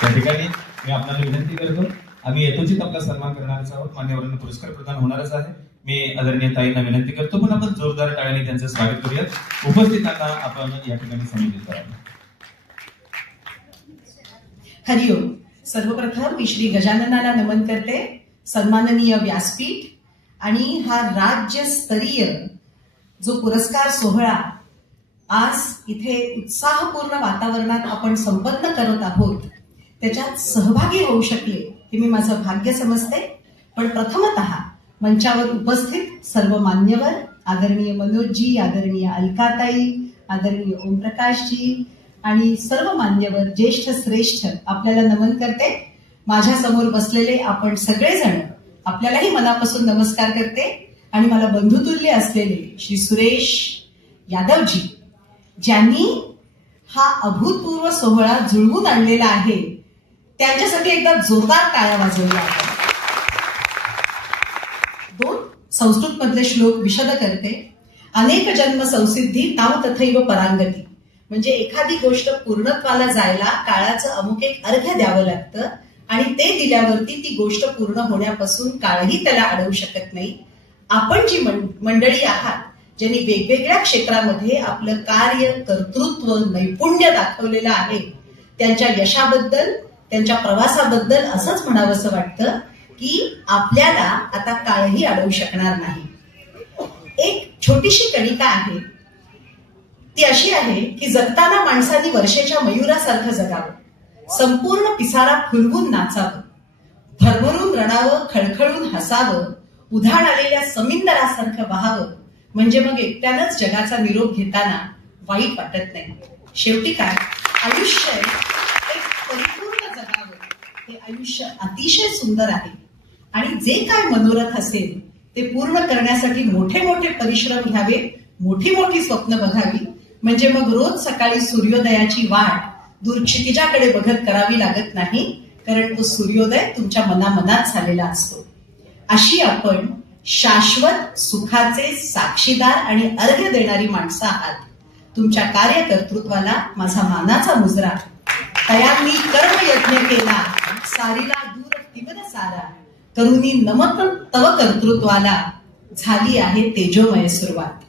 त्या ठिकाणी मी आपल्याला विनंती करतो, आम्ही यथोचित आपला सन्मान करणारच आहोत, मान्यवरांना पुरस्कार प्रदान होणारच आहे. मी आदरणीय ताईंना विनंती करतो, पण आपण जोरदार टाळ्यांनी त्यांचं स्वागत करूयात. उपस्थितांना आपण या ठिकाणी संबोधित करावं. हरिओम. सर्वप्रथम मी श्री गजाननाला नमन करते, सन्माननीय व्यासपीठ आणि हा राज्यस्तरीय जो पुरस्कार सोहळा आज इथे उत्साहपूर्ण वातावरणात आपण संपन्न करत आहोत, त्याच्यात सहभागी होऊ शकले हे मी माझं भाग्य समजते. पण प्रथमतः मंचावर उपस्थित सर्व मान्यवर, आदरणीय मनोजजी, आदरणीय अलकाताई, आदरणीय ओमप्रकाशजी आणि सर्व मान्यवर, ज्येष्ठ श्रेष्ठ, आपल्याला नमन करते. माझ्या समोर बसलेले आपण सगळेजण आपल्यालाही मनापासून नमस्कार करते. आणि मला बंधुतुल्य असलेले श्री सुरेश यादवजी, ज्यांनी हा अभूतपूर्व सोहळा जुळवून आणलेला आहे, त्यांच्यासाठी एकदा जोरदार टाळ्या वाजवल्या. दोन संस्कृत मधले श्लोक विशद करते. अनेक जन्म संसिद्धी ताव तथैव परांगती. म्हणजे एखादी गोष्ट पूर्णत्वाला जायला काळाचं अमुक एक अर्घ्य द्यावं लागतं आणि ते दिल्यावरती ती गोष्ट पूर्ण होण्यापासून काळही त्याला अडवू शकत नाही. आपण जी मंडळी आहात, ज्यांनी वेगवेगळ्या क्षेत्रामध्ये आपलं कार्य, कर्तृत्व, नैपुण्य दाखवलेलं आहे, त्यांच्या यशाबद्दल, त्यांच्या प्रवासाबद्दल असंच म्हणावंसं वाटतं की आपल्याला आता काळही अडवू शकणार नाही. एक छोटीशी कणिका आहे, ती अशी आहे की जगताना माणसांनी वर्षेच्या मयुरासारखं जगावं, संपूर्ण पिसारा फुलवून नाचावं, भरभरून रडावं, खळखळून हसावं, उधाण आलेल्या समिंदरासारखं वाहावं, म्हणजे मग एकट्यानंच जगाचा निरोप घेताना वाईट वाटत नाही. शेवटी काय, आयुष्य एक परिपूर्ण जगावं, हे आयुष्य अतिशय सुंदर आहे. आणि जे काय मनोरथ असेल ते पूर्ण करण्यासाठी मोठे मोठे परिश्रम घ्यावे, मोठी मोठी स्वप्न बघावी, म्हणजे मग रोज सकाळी सूर्योदयाची वाट दूर क्षितिजाकडे बघत करावी लागत नाही, कारण तो सूर्योदय तुमच्या मनामनात झालेला असतो. अशी आपण शाश्वत सुखाचे साक्षीदार आणि अर्घ्य देणारी माणसं आहात. तुमच्या कार्यकर्तृत्वाला माझा मानाचा मुजरा. तयांनी कर्मयज्ञ केला, सारीला दूर तिमन सारा, करुणी नमत तव कर्तृत्वाला, झाली आहे तेजोमय सुरुवात.